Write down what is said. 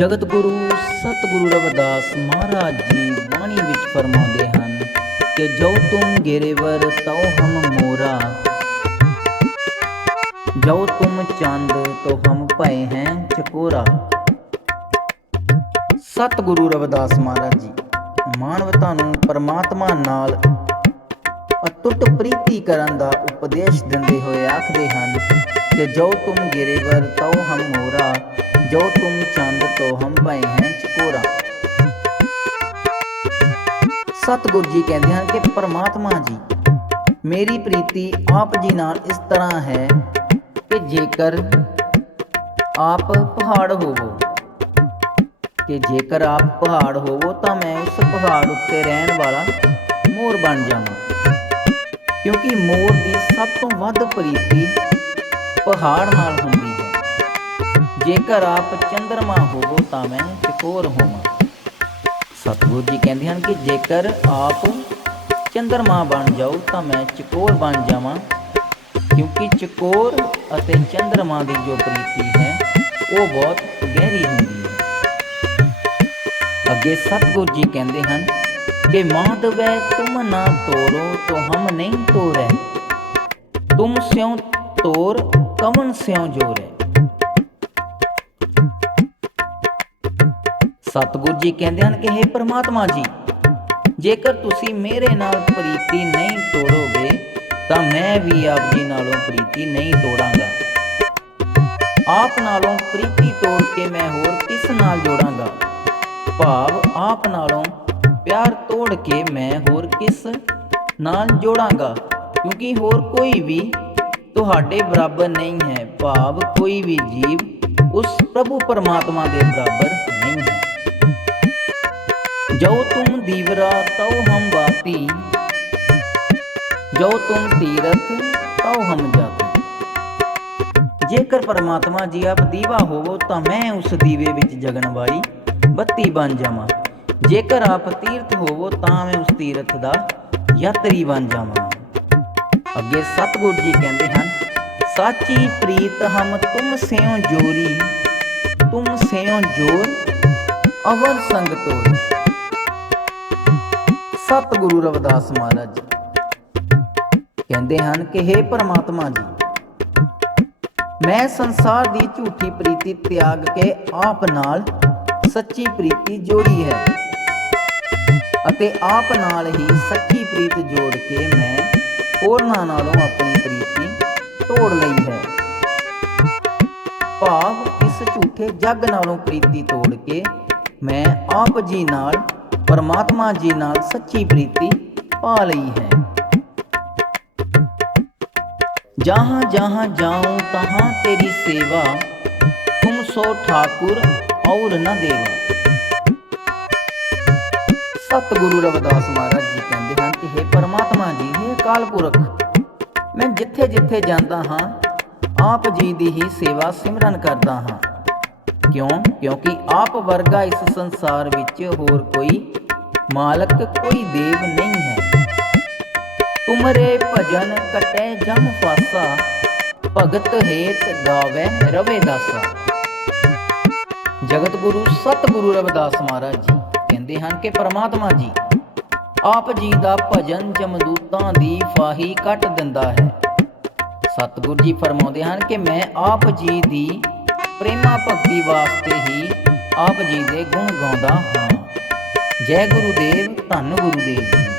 ਜਗਤ ਗੁਰੂ ਸਤਿਗੁਰੂ ਰਵਿਦਾਸ ਮਹਾਰਾਜ ਜੀ ਬਾਣੀ ਵਿੱਚ ਫਰਮਾਉਂਦੇ ਹਨ ਕਿ ਜੋ ਤੁਮ ਗਿਰਵਰ, ਤਉ ਹਮ ਮੋਰਾ। ਜੋ ਤੁਮ ਚੰਦ ਤੋ ਹਮ ਭਏ ਹੈ ਚਕੋਰਾ। ਸਤਿਗੁਰੂ ਰਵਿਦਾਸ ਮਹਾਰਾਜ ਜੀ, ਮਾਨਵਤਾ ਨੂੰ ਪਰਮਾਤਮਾ ਨਾਲ ਅਟੁੱਟ ਪ੍ਰੀਤੀ ਕਰਨ ਦਾ ਉਪਦੇਸ਼ ਦਿੰਦੇ ਹੋਏ ਆਖਦੇ ਹਨ ਕਿ ਜੋ ਤੁਮ ਗਿਰੇਵਰ, ਤਉ ਹਮ ਮੋਰਾ ਜੋ ਤੁਮ ਚੰਦ ਤੋ ਹਮ ਭਏ ਹੈ ਚਕੋਰਾ। ਸਤਿਗੁਰ ਜੀ ਕਹਿੰਦੇ ਹਨ ਕਿ ਪਰਮਾਤਮਾ ਜੀ, ਮੇਰੀ ਪ੍ਰੀਤੀ ਆਪ ਜੀ ਨਾਲ ਇਸ ਤਰ੍ਹਾਂ ਹੈ ਕਿ ਜੇਕਰ ਆਪ ਪਹਾੜ ਹੋਵੋ, ਕਿ ਜੇਕਰ ਆਪ ਪਹਾੜ ਹੋਵੋ ਤਾਂ ਮੈਂ ਉਸ ਪਹਾੜ ਉੱਤੇ ਰਹਿਣ ਵਾਲਾ ਮੋਰ ਬਣ ਜਾਵਾਂ। ਕਿਉਂਕਿ ਮੋਰ ਦੀ ਸਭ ਤੋਂ ਵੱਧ ਪ੍ਰੀਤੀ ਪਹਾੜ ਨਾਲ ਹੁੰਦੀ ਜੇਕਰ ਆਪ ਚੰਦਰਮਾ ਹੋਵੋ ਤਾਂ ਮੈਂ ਚਕੋਰ ਹੋਵਾਂ। ਸਤਿਗੁਰੂ ਜੀ ਕਹਿੰਦੇ ਹਨ ਕਿ ਜੇਕਰ ਆਪ ਚੰਦਰਮਾ ਬਣ ਜਾਓ ਤਾਂ ਮੈਂ ਚਕੋਰ ਬਣ ਜਾਵਾਂ, ਕਿਉਂਕਿ ਚਕੋਰ ਅਤੇ ਚੰਦਰਮਾ ਦੀ ਜੋ ਪ੍ਰੀਤੀ ਹੈ, ਉਹ ਬਹੁਤ ਗਹਿਰੀ ਹੁੰਦੀ ਹੈ। ਅੱਗੇ ਸਤਿਗੁਰੂ ਜੀ ਕਹਿੰਦੇ ਹਨ ਕਿ ਮਾਧਵੈ ਤੁਮ ਨਾ ਤੋਰੋ, ਤੋ ਹਮ ਨਹੀਂ ਤੋਰੈ। ਤੁਮ ਸਿਉ ਤੋਰ ਕਵਨ ਸਿਉ ਜੋਰੈ। ਸਤਿਗੁਰ ਜੀ ਕਹਿੰਦੇ ਹਨ ਕਿ हे ਪ੍ਰਮਾਤਮਾ ਜੀ, ਜੇਕਰ ਤੁਸੀਂ ਮੇਰੇ ਨਾਲ ਪ੍ਰੀਤੀ ਨਹੀਂ ਤੋੜੋਗੇ, ਤਾਂ ਮੈਂ ਵੀ ਆਪ ਜੀ ਨਾਲੋਂ ਪ੍ਰੀਤੀ ਨਹੀਂ ਤੋੜਾਂਗਾ। ਆਪ ਨਾਲੋਂ ਪ੍ਰੀਤੀ ਤੋੜ ਕੇ ਮੈਂ ਹੋਰ ਕਿਸ ਨਾਲ ਜੋੜਾਂਗਾ? ਭਾਵ ਆਪ ਨਾਲੋਂ ਪਿਆਰ ਤੋੜ ਕੇ ਮੈਂ ਹੋਰ ਕਿਸ ਨਾਲ ਜੋੜਾਂਗਾ? ਕਿਉਂਕਿ ਹੋਰ ਕੋਈ ਵੀ ਤੁਹਾਡੇ ਬਰਾਬਰ ਨਹੀਂ ਹੈ। ਭਾਵ ਕੋਈ ਵੀ ਜੀਵ ਉਸ ਪ੍ਰਭੂ ਪਰਮਾਤਮਾ ਦੇ ਬਰਾਬਰ ਨਹੀਂ ਹੈ। ਜੋ ਤੁਮ ਦੀਵਰਾ ਤਉ ਹਮ ਬਾਤੀ। ਜੋ ਤੁਮ ਤੀਰਥ ਤਉ ਹਮ ਜਾਤੀ। ਜੇਕਰ ਪਰਮਾਤਮਾ ਜੀ ਆਪ ਦੀਵਾ ਹੋਵੋ, ਤਾਂ ਮੈਂ ਉਸ ਦੀਵੇ ਵਿੱਚ ਜਗਣ ਵਾਲੀ ਬੱਤੀ ਬਣ ਜਾਵਾਂ। ਜੇਕਰ ਆਪ ਤੀਰਥ ਹੋਵੋ, ਤਾਂ ਮੈਂ ਉਸ ਤੀਰਥ ਦਾ ਯਾਤਰੀ ਬਣ ਜਾਵਾਂ। ਅੱਗੇ ਸਤਿਗੁਰ ਜੀ ਕਹਿੰਦੇ ਹਨ, ਸਾਚੀ ਪ੍ਰੀਤ ਹਮ ਤੁਮ ਸਿਓ ਜੋਰੀ, ਤੁਮ ਸਿਓ ਜੋਰ, ਅਵਰ ਸੰਗ ਤੋਰ। ਸਤਿਗੁਰੂ ਰਵਿਦਾਸ ਮਹਾਰਾਜ ਜੀ। ਕਹਿੰਦੇ ਹਨ ਕਿ हे ਪ੍ਰਮਾਤਮਾ ਜੀ, ਮੈਂ ਸੰਸਾਰ ਦੀ ਝੂਠੀ ਪ੍ਰੀਤੀ ਤਿਆਗ ਕੇ ਆਪ ਨਾਲ ਸੱਚੀ ਪ੍ਰੀਤੀ ਜੋੜੀ ਹੈ ਅਤੇ ਆਪ ਨਾਲ ਹੀ ਸੱਚੀ ਪ੍ਰੀਤ ਜੋੜ ਕੇ ਮੈਂ ਹੋਰਨਾਂ ਨਾਲੋਂ ਆਪਣੀ ਪ੍ਰੀਤੀ ਤੋੜ ਲਈ ਹੈ। ਭਾਵ ਇਸ ਝੂਠੇ ਜੱਗ ਨਾਲੋਂ ਪ੍ਰੀਤੀ ਤੋੜ ਕੇ ਮੈਂ ਆਪ ਜੀ ਨਾਲ ਪਰਮਾਤਮਾ ਜੀ ਨਾਲ ਸੱਚੀ ਪ੍ਰੀਤੀ ਪਾ ਲਈ ਹੈ। ਜਹਾਂ ਜਹਾਂ ਜਾਉਂ ਤਹਾਂ ਤੇਰੀ ਸੇਵਾ, ਤੁਮ ਸੋ ਠਾਕੁਰ ਔਰ ਨ ਦੇਵਾ। ਸਤਿਗੁਰੂ ਰਵਿਦਾਸ ਮਹਾਰਾਜ ਜੀ ਕਹਿੰਦੇ ਹਨ ਕਿ हे ਪਰਮਾਤਮਾ ਜੀ हे ਅਕਾਲ ਪੁਰਖ, ਮੈਂ ਜਿੱਥੇ ਜਿੱਥੇ ਜਾਂਦਾ ਹਾਂ, ਆਪ ਜੀ ਦੀ ਹੀ ਸੇਵਾ ਸਿਮਰਨ ਕਰਦਾ ਹਾਂ। ਕਿਉਂ? ਕਿਉਂਕਿ ਆਪ ਵਰਗਾ ਇਸ ਸੰਸਾਰ ਵਿੱਚ ਹੋਰ ਕੋਈ ਮਾਲਕ ਕੋਈ ਦੇਵ ਨਹੀਂ ਹੈ। ਤੁਮਰੇ ਭਜਨ ਕਟੈ ਜਮ ਫਾਸਾ ਭਗਤ ਹੇਤ ਗਾਵੇ ਰਵੇ ਦਾਸਾ। ਜਗਤ ਗੁਰੂ ਸਤਿਗੁਰੂ ਰਵਿਦਾਸ ਮਹਾਰਾਜ ਜੀ ਕਹਿੰਦੇ ਹਨ ਕਿ ਪ੍ਰਮਾਤਮਾ ਜੀ, ਆਪ ਜੀ ਦਾ ਭਜਨ ਜਮਦੂਤਾਂ ਦੀ ਫਾਹੀ ਕੱਟ ਦਿੰਦਾ ਹੈ। ਸਤਿਗੁਰ ਜੀ ਫਰਮਾਉਂਦੇ ਹਨ ਕਿ ਮੈਂ ਆਪ ਜੀ ਦੀ ਪ੍ਰੇਮਾ ਭਗਤੀ ਵਾਸਤੇ ਹੀ ਆਪ ਜੀ ਦੇ ਗੁਣ ਗਾਉਂਦਾ ਹਾਂ। ਜੈ ਗੁਰੂਦੇਵ ਧੰਨ ਗੁਰੂਦੇਵ। ਜੀ